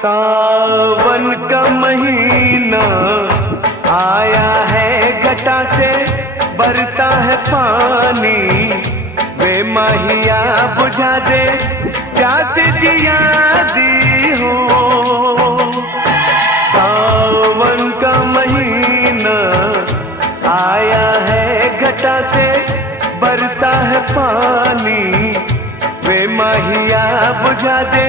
सावन का महीना आया है, घटा से बरसा है पानी। वे माहिया बुझा दे प्यास जिया दी हो। सावन का महीना आया है, घटा से बरसा है पानी। वे माहिया बुझा दे